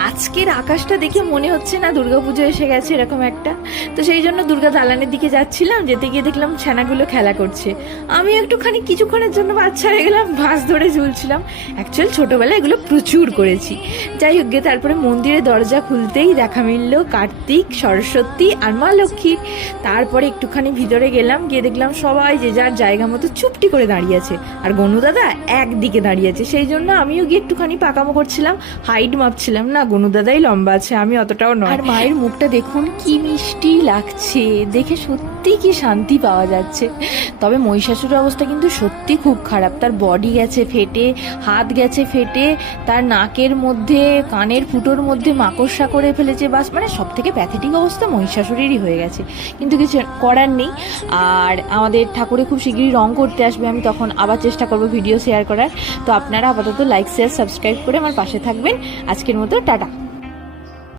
আজকের আকাশটা দেখে মনে হচ্ছে না দুর্গাপুজো এসে গেছে এরকম একটা। তো সেই জন্য দুর্গা দালানের দিকে যাচ্ছিলাম, যেতে গিয়ে দেখলাম ছানাগুলো খেলা করছে। আমি একটুখানি কিছুক্ষণের জন্য বাচ্চা হয়ে গেলাম বাস ধরে ঝুলছিলাম। অ্যাকচুয়াল ছোটোবেলায় এগুলো প্রচুর করেছি। যাই হোক, গিয়ে তারপরে মন্দিরের দরজা খুলতেই দেখা মিলল কার্তিক, সরস্বতী আর মা লক্ষ্মীর তারপরে একটুখানি ভিতরে গেলাম, গিয়ে দেখলাম সবাই যে যার জায়গা মতো চুপটি করে দাঁড়িয়ে আছে। আর গনু দাদা একদিকে দাঁড়িয়ে আছে। সেই জন্য আমিও গিয়ে একটুখানি পাকামো করছিলাম, হাইট মাপছিলাম, না গনু দাদাই লম্বা আছে, আমি অতটাও নয়। আর মায়ের মুখটা দেখুন, কি মিষ্টি লাগছে। দেখে সত্যি কি শান্তি পাওয়া যাচ্ছে। তবে মহিষাসুরের অবস্থা কিন্তু সত্যি খুব খারাপ। তার বডি গেছে ফেটে, হাত গেছে ফেটে, তার নাকের মধ্যে, কানের ফুটোর মধ্যে মাকড়সা করে ফেলেছে, বাস মানে সব থেকে প্যাথেটিক অবস্থা মহিষাসুরেরই হয়ে গেছে। কিন্তু কিছু করার নেই। আর আমাদের ঠাকুরে খুব শীঘ্রই রং করতে আসবে, আমি তখন আবার চেষ্টা করব ভিডিও শেয়ার করার। তো আপনারা আপাতত লাইক শেয়ার সাবস্ক্রাইব করে আমার পাশে থাকবেন। আজকের মতো Trời